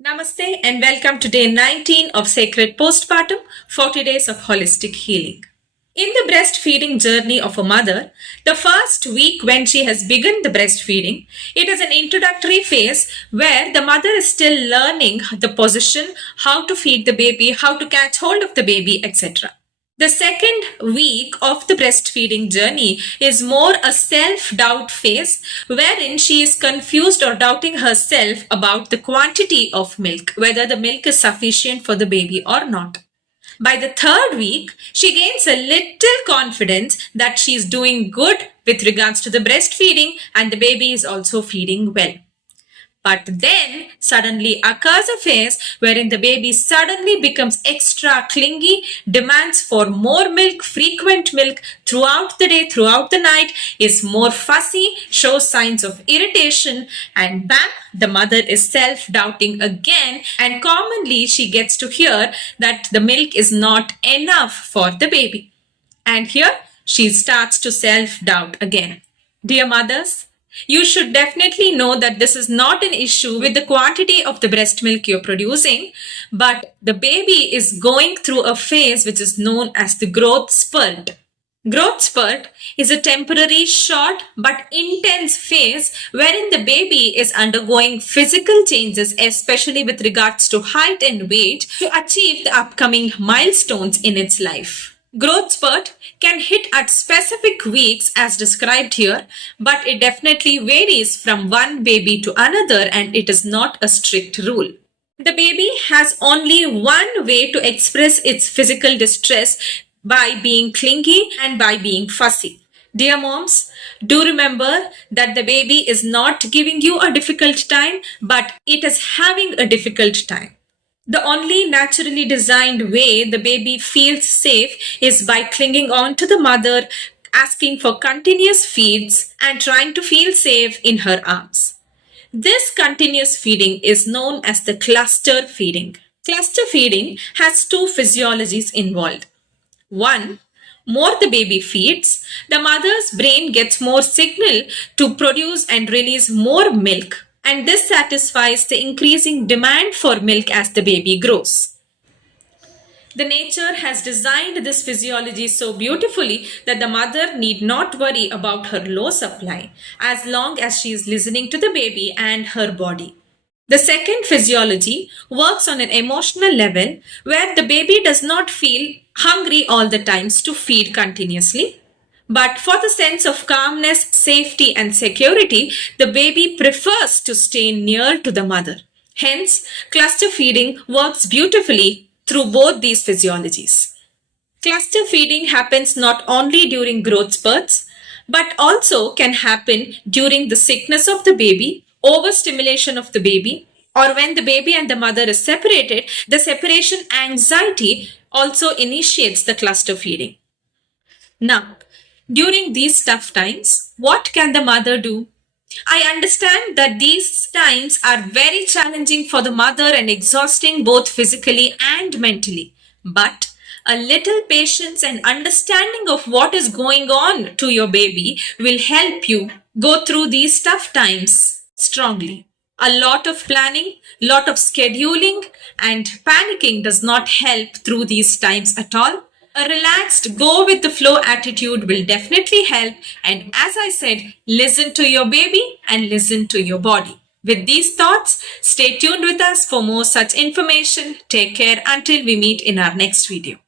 Namaste and welcome to day 19 of Sacred Postpartum 40 Days of Holistic Healing. In the breastfeeding journey of a mother, the first week when she has begun the breastfeeding, it is an introductory phase where the mother is still learning the position, how to feed the baby, how to catch hold of the baby, etc. The second week of the breastfeeding journey is more a self-doubt phase wherein she is confused or doubting herself about the quantity of milk, whether the milk is sufficient for the baby or not. By the third week, she gains a little confidence that she is doing good with regards to the breastfeeding and the baby is also feeding well. But then suddenly occurs a phase wherein the baby suddenly becomes extra clingy, demands for more milk, frequent milk throughout the day, throughout the night, is more fussy, shows signs of irritation, and bam, the mother is self-doubting again, and commonly she gets to hear that the milk is not enough for the baby. And here she starts to self-doubt again. Dear mothers, you should definitely know that this is not an issue with the quantity of the breast milk you're producing, but the baby is going through a phase which is known as the growth spurt. Growth spurt is a temporary, short but intense phase wherein the baby is undergoing physical changes, especially with regards to height and weight, to achieve the upcoming milestones in its life. Growth spurt can hit at specific weeks as described here, but it definitely varies from one baby to another and it is not a strict rule. The baby has only one way to express its physical distress, by being clingy and by being fussy. Dear moms, do remember that the baby is not giving you a difficult time, but it is having a difficult time. The only naturally designed way the baby feels safe is by clinging on to the mother, asking for continuous feeds, and trying to feel safe in her arms. This continuous feeding is known as the cluster feeding. Cluster feeding has two physiologies involved. One, more the baby feeds, the mother's brain gets more signal to produce and release more milk, and this satisfies the increasing demand for milk as the baby grows. The nature has designed this physiology so beautifully that the mother need not worry about her low supply as long as she is listening to the baby and her body. The second physiology works on an emotional level where the baby does not feel hungry all the times to feed continuously. But for the sense of calmness, safety and security, the baby prefers to stay near to the mother. Hence, cluster feeding works beautifully through both these physiologies. Cluster feeding happens not only during growth spurts, but also can happen during the sickness of the baby, overstimulation of the baby, or when the baby and the mother is separated, the separation anxiety also initiates the cluster feeding. Now, during these tough times, what can the mother do? I understand that these times are very challenging for the mother and exhausting both physically and mentally. But a little patience and understanding of what is going on to your baby will help you go through these tough times strongly. A lot of planning, lot of scheduling and panicking does not help through these times at all. A relaxed, go with the flow attitude will definitely help, and as I said, listen to your baby and listen to your body. With these thoughts, stay tuned with us for more such information. Take care until we meet in our next video.